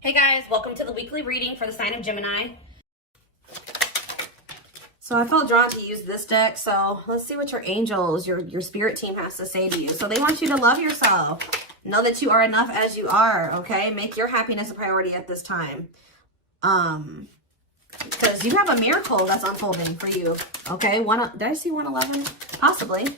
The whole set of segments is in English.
Hey guys, welcome to the weekly reading for the sign of Gemini. So I felt drawn to use this deck, so let's see what your angels, your spirit team has to say to you. So they want you to love yourself. Know that you are enough as you are, okay? Make your happiness a priority at this time. Because you have a miracle that's unfolding for you, okay? Did I see 111? Possibly.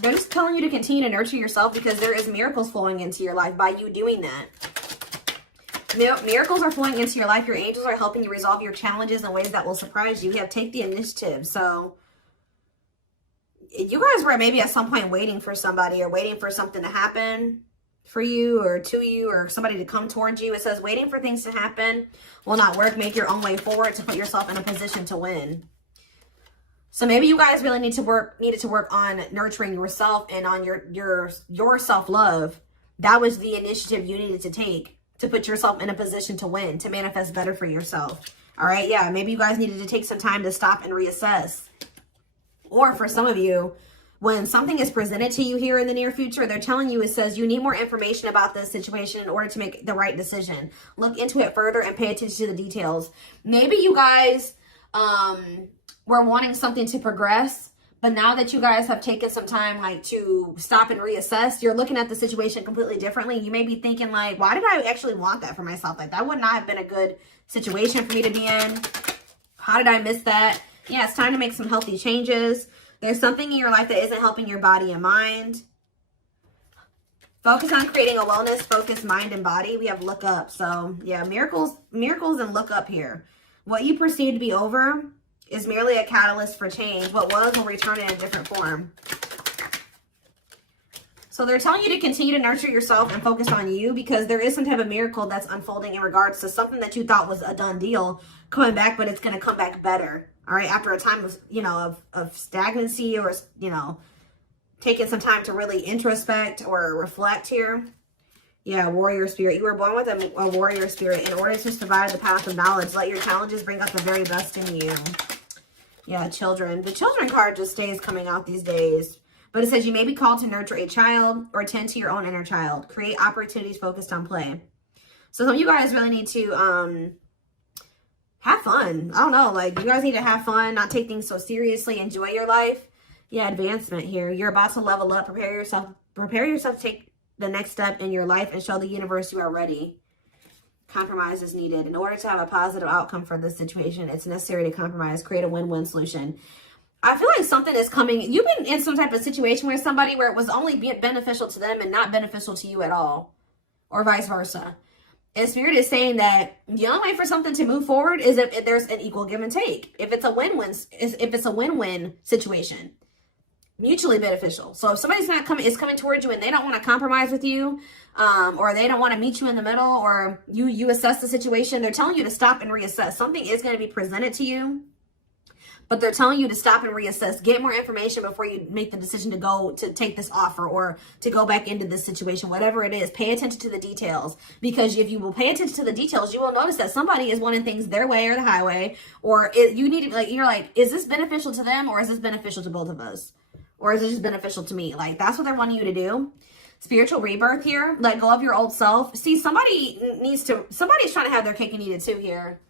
They're just telling you to continue to nurture yourself because there is miracles flowing into your life by you doing that. Miracles are flowing into your life. Your angels are helping you resolve your challenges in ways that will surprise you. You have take the initiative. So you guys were maybe at some point waiting for somebody or waiting for something to happen for you or to you or somebody to come towards you. It says waiting for things to happen will not work. Make your own way forward to put yourself in a position to win. So maybe you guys really needed to work on nurturing yourself and on your self-love. That was the initiative you needed to take to put yourself in a position to win, to manifest better for yourself. All right, yeah, maybe you guys needed to take some time to stop and reassess. Or for some of you, when something is presented to you here in the near future, they're telling you, it says you need more information about this situation in order to make the right decision. Look into it further and pay attention to the details. Maybe you guys were wanting something to progress, but now that you guys have taken some time like to stop and reassess, you're looking at the situation completely differently. You may be thinking like, why did I actually want that for myself? Like that would not have been a good situation for me to be in. How did I miss that? Yeah, it's time to make some healthy changes. There's something in your life that isn't helping your body and mind. Focus on creating a wellness-focused mind and body. We have look up. So yeah, miracles and look up here. What you perceive to be over is merely a catalyst for change. What was will return in a different form. So they're telling you to continue to nurture yourself and focus on you because there is some type of miracle that's unfolding in regards to something that you thought was a done deal coming back, but it's going to come back better. All right. After a time of, of stagnancy or, taking some time to really introspect or reflect here. Yeah, warrior spirit. You were born with a warrior spirit. In order to survive the path of knowledge, let your challenges bring out the very best in you. Yeah, children. The children card just stays coming out these days. But it says you may be called to nurture a child or tend to your own inner child. Create opportunities focused on play. So some of you guys really need to have fun. I don't know. Like, you guys need to have fun, not take things so seriously. Enjoy your life. Yeah, advancement here. You're about to level up. Prepare yourself to take the next step in your life and show the universe you are ready. Compromise is needed. In order to have a positive outcome for this situation, it's necessary to compromise, create a win-win solution. I feel like something is coming. You've been in some type of situation where somebody where it was only beneficial to them and not beneficial to you at all, or vice versa. And Spirit is saying that the only way for something to move forward is if there's an equal give and take. If it's a win-win situation. Mutually beneficial. So if somebody's is coming towards you and they don't want to compromise with you, or they don't want to meet you in the middle, or you assess the situation, they're telling you to stop and reassess. Something is going to be presented to you, but they're telling you to stop and reassess. Get more information before you make the decision to take this offer or to go back into this situation. Whatever it is, pay attention to the details, because if you will pay attention to the details, you will notice that somebody is wanting things their way or the highway, or you need to you're like, is this beneficial to them or is this beneficial to both of us? Or is it just beneficial to me? Like, that's what they're wanting you to do. Spiritual rebirth here. Let go of your old self. See, somebody's trying to have their cake and eat it too here.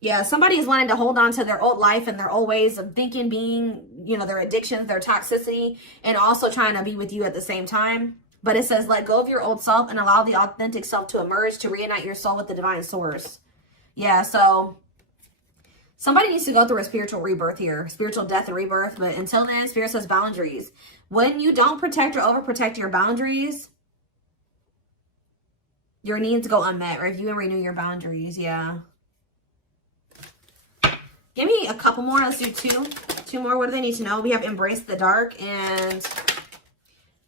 Yeah, somebody is wanting to hold on to their old life and their old ways of thinking, being, their addictions, their toxicity, and also trying to be with you at the same time. But it says, let go of your old self and allow the authentic self to emerge, to reunite your soul with the divine source. Yeah, so somebody needs to go through a spiritual rebirth here, spiritual death and rebirth. But until then, Spirit says boundaries. When you don't protect or overprotect your boundaries, your needs go unmet. Review and renew your boundaries. Yeah. Give me a couple more. Let's do two more. What do they need to know? We have embrace the dark and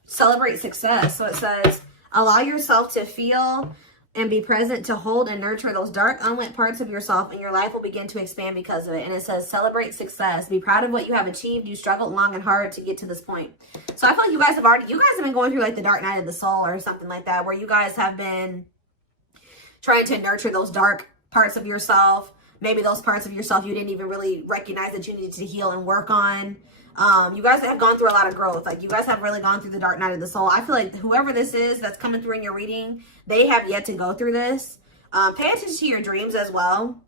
celebrate success. So it says, allow yourself to feel and be present to hold and nurture those dark, unlit parts of yourself, and your life will begin to expand because of it. And it says, celebrate success. Be proud of what you have achieved. You struggled long and hard to get to this point. So I feel like you guys have been going through like the dark night of the soul or something like that, where you guys have been trying to nurture those dark parts of yourself. Maybe those parts of yourself you didn't even really recognize that you needed to heal and work on. You guys have gone through a lot of growth. Like, you guys have really gone through the dark night of the soul. I feel like whoever this is that's coming through in your reading, they have yet to go through this. Pay attention to your dreams as well.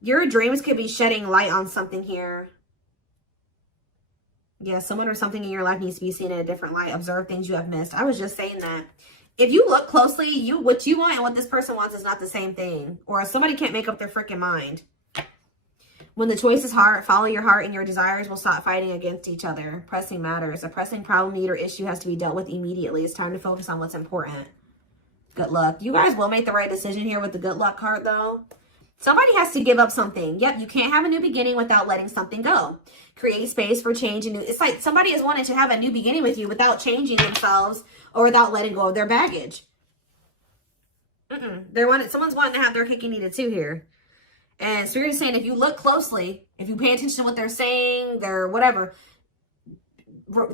Your dreams could be shedding light on something here. Yeah, someone or something in your life needs to be seen in a different light. Observe things you have missed. I was just saying that. If you look closely, what you want and what this person wants is not the same thing. Or somebody can't make up their freaking mind. When the choice is hard, follow your heart and your desires will stop fighting against each other. Pressing matters. A pressing problem, need, or issue has to be dealt with immediately. It's time to focus on what's important. Good luck. You guys will make the right decision here with the good luck card, though. Somebody has to give up something. Yep, you can't have a new beginning without letting something go. Create space for change. And new. It's like somebody is wanting to have a new beginning with you without changing themselves or without letting go of their baggage. Someone's wanting to have their cake and eat it too here. And Spirit is saying, if you look closely, if you pay attention to what they're saying, their whatever,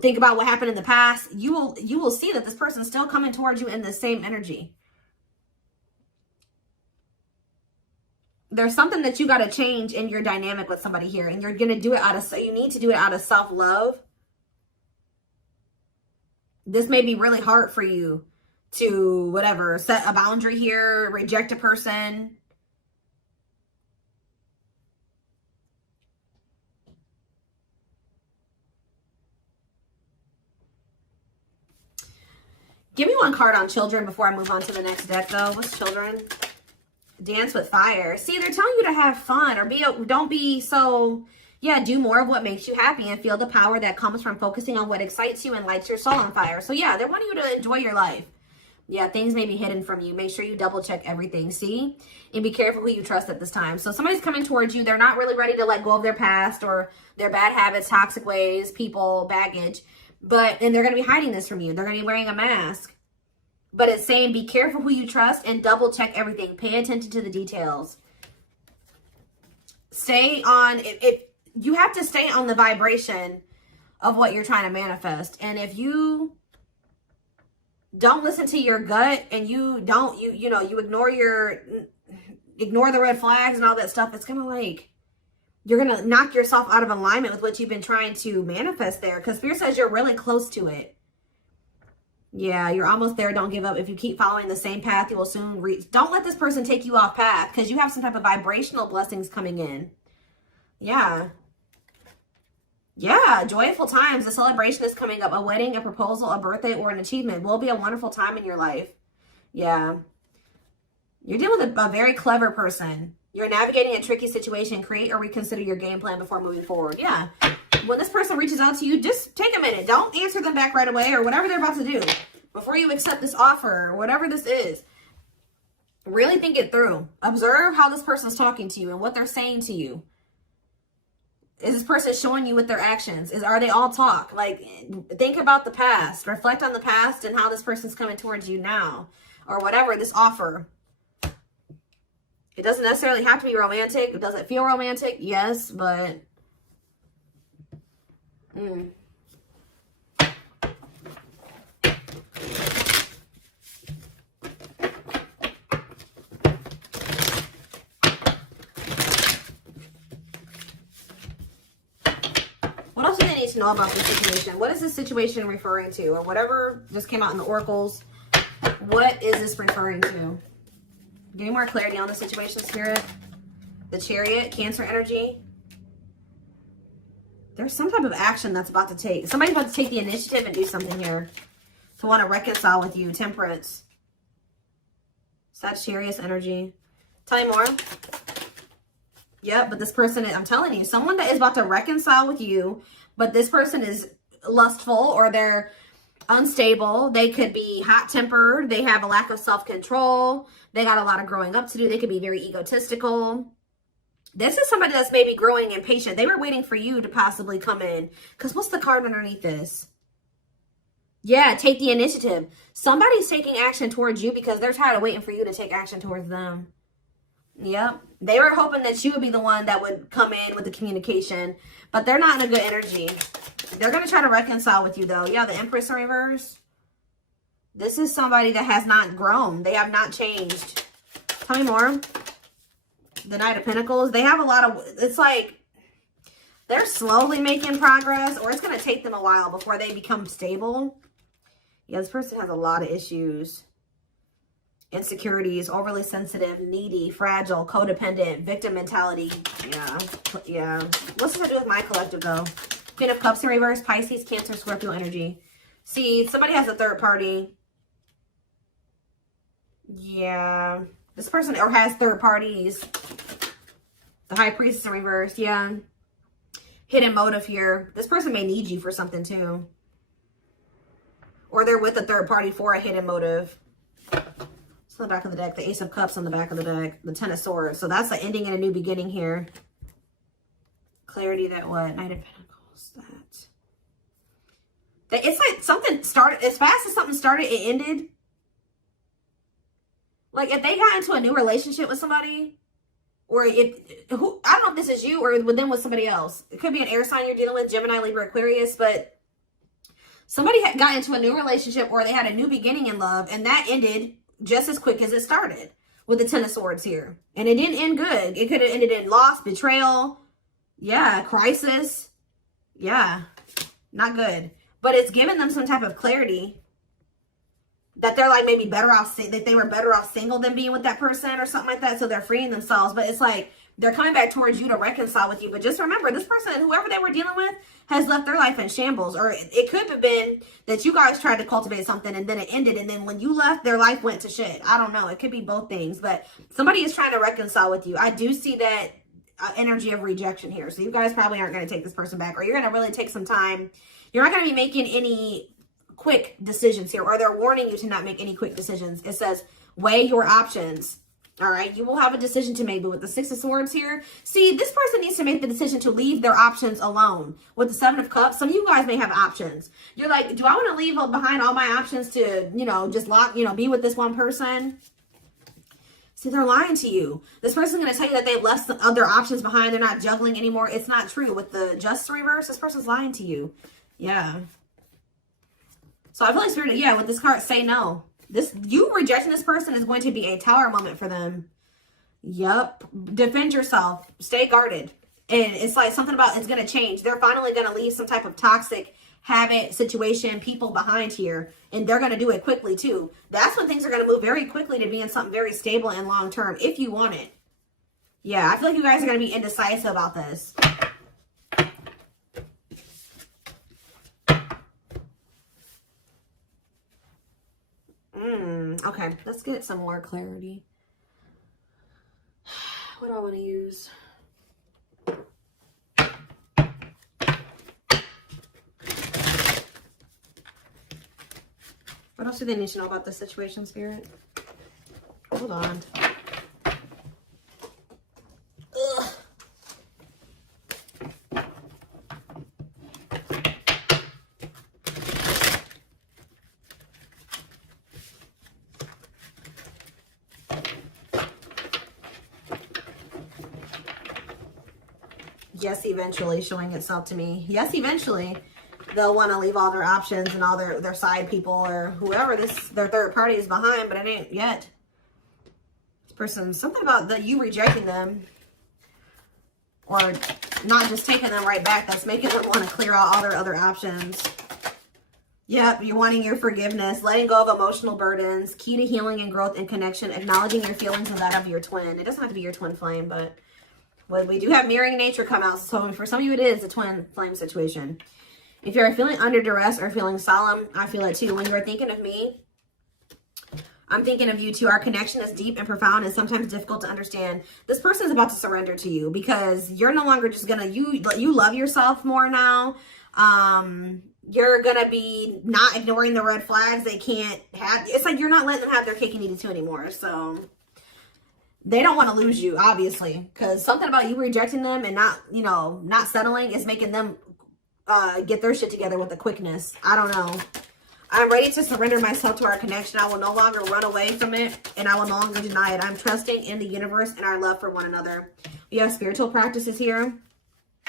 think about what happened in the past, you will see that this person's still coming towards you in the same energy. There's something that you got to change in your dynamic with somebody here, and you're going to do it you need to do it out of self-love. This may be really hard for you to, whatever, set a boundary here, reject a person. Give me one card on children before I move on to the next deck, though. What's children? Dance with fire. See, they're telling you to have fun or don't be so, yeah, do more of what makes you happy and feel the power that comes from focusing on what excites you and lights your soul on fire. So, yeah, they're wanting you to enjoy your life. Yeah, things may be hidden from you. Make sure you double check everything, see? And be careful who you trust at this time. So somebody's coming towards you. They're not really ready to let go of their past or their bad habits, toxic ways, people, baggage. And they're going to be hiding this from you. They're going to be wearing a mask. But it's saying be careful who you trust and double check everything. Pay attention to the details. Stay on, you have to stay on the vibration of what you're trying to manifest. And if you don't listen to your gut and you ignore the red flags and all that stuff, it's going to like, you're going to knock yourself out of alignment with what you've been trying to manifest there. Because Spirit says you're really close to it. Yeah, you're almost there. Don't give up. If you keep following the same path, you will soon reach. Don't let this person take you off path because you have some type of vibrational blessings coming in. Yeah. Yeah, joyful times. A celebration is coming up. A wedding, a proposal, a birthday, or an achievement will be a wonderful time in your life. Yeah. You're dealing with a very clever person. You're navigating a tricky situation. Create or reconsider your game plan before moving forward. Yeah. When this person reaches out to you, just take a minute. Don't answer them back right away or whatever they're about to do. Before you accept this offer or whatever this is, really think it through. Observe how this person's talking to you and what they're saying to you. Is this person showing you with their actions? Are they all talk? Like, think about the past. Reflect on the past and how this person's coming towards you now. Or whatever, this offer. It doesn't necessarily have to be romantic. Does it feel romantic? Yes, but... What else do they need to know about this situation? What is this situation referring to? Or whatever just came out in the oracles. What is this referring to? Give me more clarity on the situation, Spirit. The Chariot, Cancer energy. There's some type of action that's about to take. Somebody's about to take the initiative and do something here. To want to reconcile with you. Temperance. Sagittarius energy. Tell me more. Yep, but this person, I'm telling you, someone that is about to reconcile with you, but this person is lustful or they're unstable. They could be hot-tempered. They have a lack of self-control. They got a lot of growing up to do. They could be very egotistical. This is somebody that's maybe growing impatient. They were waiting for you to possibly come in. Because what's the card underneath this? Yeah, take the initiative. Somebody's taking action towards you because they're tired of waiting for you to take action towards them. Yep. They were hoping that you would be the one that would come in with the communication. But they're not in a good energy. They're going to try to reconcile with you, though. Yeah, the Empress in reverse. This is somebody that has not grown. They have not changed. Tell me more. The Knight of Pentacles. They have a lot of... It's like... They're slowly making progress, or it's going to take them a while before they become stable. Yeah, this person has a lot of issues. Insecurities, overly sensitive, needy, fragile, codependent, victim mentality. Yeah. What's this to do with my collective, though? Queen of Cups in reverse, Pisces, Cancer, Scorpio energy. See, somebody has a third party. Yeah. This person or has third parties. The High Priestess in reverse. Yeah. Hidden motive here. This person may need you for something too. Or they're with a third party for a hidden motive. It's on the back of the deck. The Ace of Cups on the back of the deck. The Ten of Swords. So that's the ending and a new beginning here. Clarity that what? Knight of Pentacles. That. It's like something started. As fast as something started, it ended. Like if they got into a new relationship with somebody, or I don't know if this is you or with them with somebody else. It could be an air sign you're dealing with, Gemini, Libra, Aquarius, but somebody got into a new relationship or they had a new beginning in love, and that ended just as quick as it started with the Ten of Swords here. And it didn't end good. It could have ended in loss, betrayal, yeah, crisis. Yeah, not good. But it's given them some type of clarity that they're like maybe better off, that they were better off single than being with that person or something like that. So they're freeing themselves. But it's like they're coming back towards you to reconcile with you. But just remember, this person, whoever they were dealing with, has left their life in shambles. Or it could have been that you guys tried to cultivate something and then it ended. And then when you left, their life went to shit. I don't know. It could be both things. But somebody is trying to reconcile with you. I do see that energy of rejection here. So you guys probably aren't going to take this person back. Or you're going to really take some time. You're not going to be making any quick decisions here, or they're warning you to not make any quick decisions. It says weigh your options. All right, you will have a decision to make. But with the Six of Swords here, see, this person needs to make the decision to leave their options alone. With the Seven of Cups, some of you guys may have options. You're like, do I want to leave behind all my options to, just be with this one person? See, they're lying to you. This person's going to tell you that they've left some other options behind. They're not juggling anymore. It's not true. With the Justice reverse, this person's lying to you. Yeah. So I feel like Spirit, yeah, with this card, say no. You rejecting this person is going to be a tower moment for them. Yep. Defend yourself. Stay guarded. And it's like something about it's going to change. They're finally going to leave some type of toxic habit, situation, people behind here. And they're going to do it quickly too. That's when things are going to move very quickly to being something very stable and long term if you want it. Yeah, I feel like you guys are going to be indecisive about this. Okay, let's get some more clarity. What do I want to use? What else do they need to know about this situation, Spirit? Hold on. Ugh. Yes, eventually showing itself to me. Yes, eventually they'll want to leave all their options and all their side people or whoever their third party is behind, but it ain't yet. This person, something about you rejecting them or not just taking them right back, that's making them want to clear out all their other options. Yep, you're wanting your forgiveness, letting go of emotional burdens, key to healing and growth and connection, acknowledging your feelings and that of your twin. It doesn't have to be your twin flame, but well, we do have mirroring nature come out. So for some of you, it is a twin flame situation. If you're feeling under duress or feeling solemn, I feel it too. When you're thinking of me, I'm thinking of you too. Our connection is deep and profound and sometimes difficult to understand. This person is about to surrender to you because you're no longer just gonna, you love yourself more now. You're gonna be not ignoring the red flags they can't have. It's like you're not letting them have their cake and eat it too anymore. So they don't want to lose you, obviously, because something about you rejecting them and not settling is making them get their shit together with a quickness. I don't know. I'm ready to surrender myself to our connection. I will no longer run away from it, and I will no longer deny it. I'm trusting in the universe and our love for one another. We have spiritual practices here.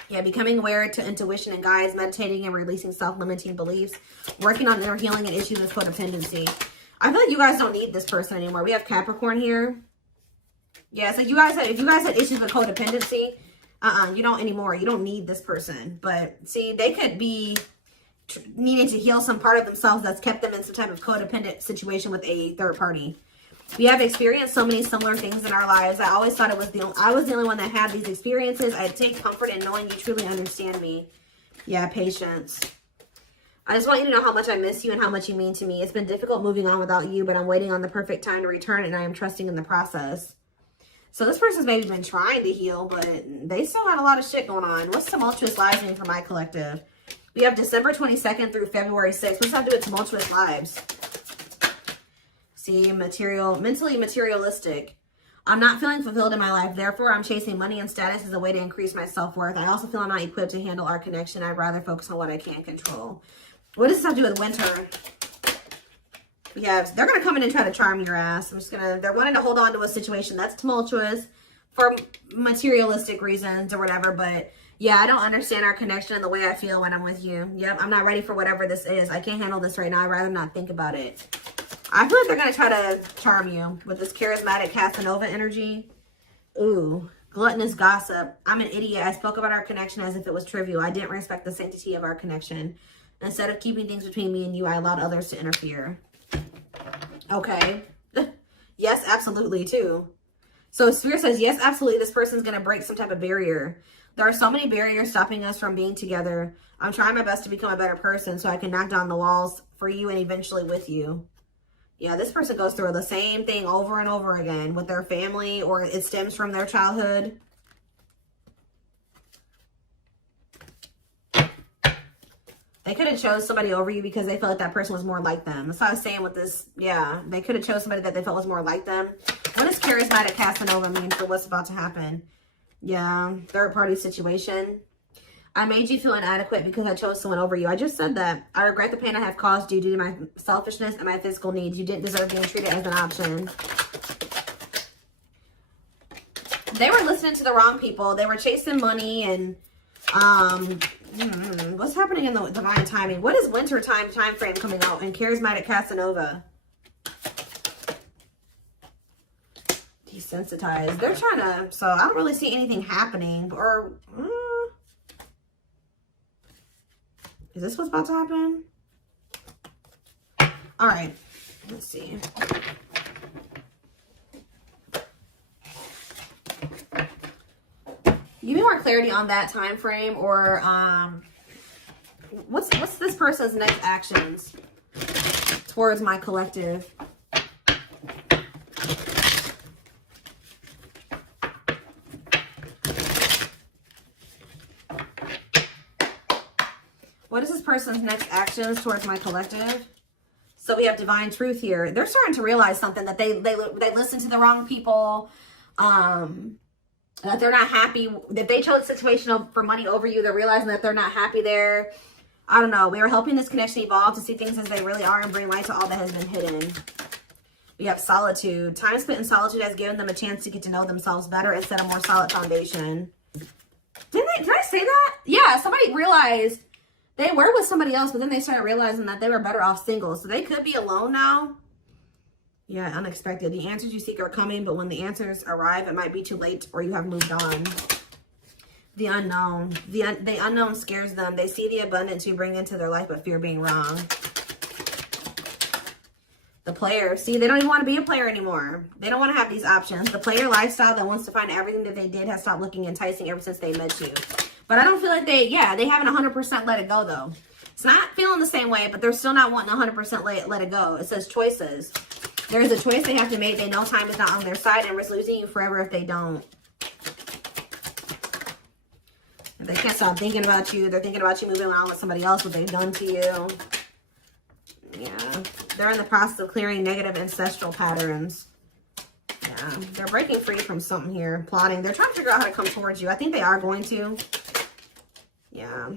Yeah, becoming aware to intuition and guides, meditating and releasing self-limiting beliefs, working on inner healing and issues of codependency. I feel like you guys don't need this person anymore. We have Capricorn here. Yeah, so if you guys had issues with codependency, You don't anymore. You don't need this person. But see, they could be needing to heal some part of themselves that's kept them in some type of codependent situation with a third party. We have experienced so many similar things in our lives. I always thought I was the only one that had these experiences. I take comfort in knowing you truly understand me. Yeah, patience. I just want you to know how much I miss you and how much you mean to me. It's been difficult moving on without you, but I'm waiting on the perfect time to return, and I am trusting in the process. So this person's maybe been trying to heal, but they still had a lot of shit going on. What's tumultuous lives mean for my collective? We have December 22nd through February 6th. What's that to do with tumultuous lives? See, mentally materialistic. I'm not feeling fulfilled in my life. Therefore, I'm chasing money and status as a way to increase my self-worth. I also feel I'm not equipped to handle our connection. I'd rather focus on what I can control. What does this have to do with winter? Yeah, they're going to come in and try to charm your ass. They're wanting to hold on to a situation that's tumultuous for materialistic reasons or whatever. But yeah, I don't understand our connection and the way I feel when I'm with you. Yep, I'm not ready for whatever this is. I can't handle this right now. I'd rather not think about it. I feel like they're going to try to charm you with this charismatic Casanova energy. Ooh, gluttonous gossip. I'm an idiot. I spoke about our connection as if it was trivial. I didn't respect the sanctity of our connection. Instead of keeping things between me and you, I allowed others to interfere. Okay. Yes, absolutely, too. So Spirit says, yes, absolutely, this person's going to break some type of barrier. There are so many barriers stopping us from being together. I'm trying my best to become a better person so I can knock down the walls for you and eventually with you. Yeah, this person goes through the same thing over and over again with their family, or it stems from their childhood. They could have chose somebody over you because they felt like that person was more like them. That's what I was saying with this. Yeah, they could have chose somebody that they felt was more like them. What does charismatic Casanova mean for what's about to happen? Yeah, third party situation. I made you feel inadequate because I chose someone over you. I just said that. I regret the pain I have caused you due to my selfishness and my physical needs. You didn't deserve being treated as an option. They were listening to the wrong people. They were chasing money and what's happening in the divine timing? What is winter time frame coming out in charismatic Casanova? Desensitized. They're trying to, so I don't really see anything happening. Or is this what's about to happen? All right, let's see. Give me more clarity on that time frame, or what's this person's next actions towards my collective? What is this person's next actions towards my collective? So we have divine truth here. They're starting to realize something, that they listened to the wrong people. That they're not happy, that they chose a situation for money over you. They're realizing that they're not happy there. I don't know. We are helping this connection evolve to see things as they really are and bring light to all that has been hidden. We have solitude. Time spent in solitude has given them a chance to get to know themselves better and set a more solid foundation. Did I say that? Yeah, somebody realized they were with somebody else, but then they started realizing that they were better off single. So they could be alone now. Yeah, unexpected. The answers you seek are coming, but when the answers arrive, it might be too late or you have moved on. The unknown. The unknown scares them. They see the abundance you bring into their life, but fear being wrong. The player. See, they don't even want to be a player anymore. They don't want to have these options. The player lifestyle that wants to find everything that they did has stopped looking enticing ever since they met you. But I don't feel like they haven't 100% let it go, though. It's not feeling the same way, but they're still not wanting 100% let it go. It says choices. There is a choice they have to make. They know time is not on their side and risk losing you forever if they don't. They can't stop thinking about you. They're thinking about you moving on with somebody else, what they've done to you. Yeah. They're in the process of clearing negative ancestral patterns. Yeah. They're breaking free from something here. Plotting. They're trying to figure out how to come towards you. I think they are going to. Yeah.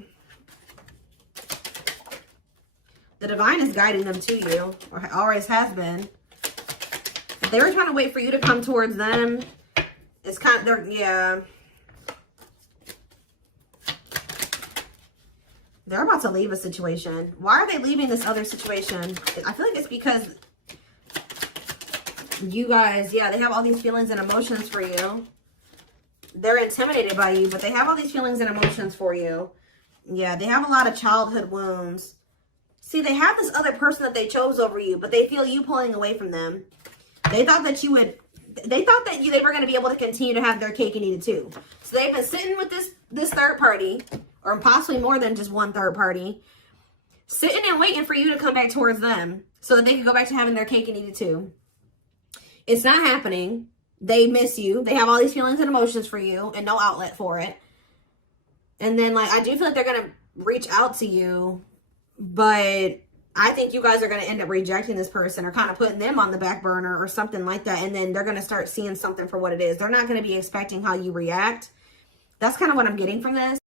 The divine is guiding them to you, or always has been. If they were trying to wait for you to come towards them, it's kind of, yeah. They're about to leave a situation. Why are they leaving this other situation? I feel like it's because you guys, yeah, they have all these feelings and emotions for you. they're intimidated by you, but they have all these feelings and emotions for you. Yeah, they have a lot of childhood wounds. See, they have this other person that they chose over you, but they feel you pulling away from them. They thought that you would, they thought that they were going to be able to continue to have their cake and eat it too. So they've been sitting with this third party, or possibly more than just one third party, sitting and waiting for you to come back towards them so that they can go back to having their cake and eat it too. It's not happening. They miss you. They have all these feelings and emotions for you and no outlet for it. And then, like, I do feel like they're going to reach out to you, but I think you guys are going to end up rejecting this person or kind of putting them on the back burner or something like that. And then they're going to start seeing something for what it is. They're not going to be expecting how you react. That's kind of what I'm getting from this.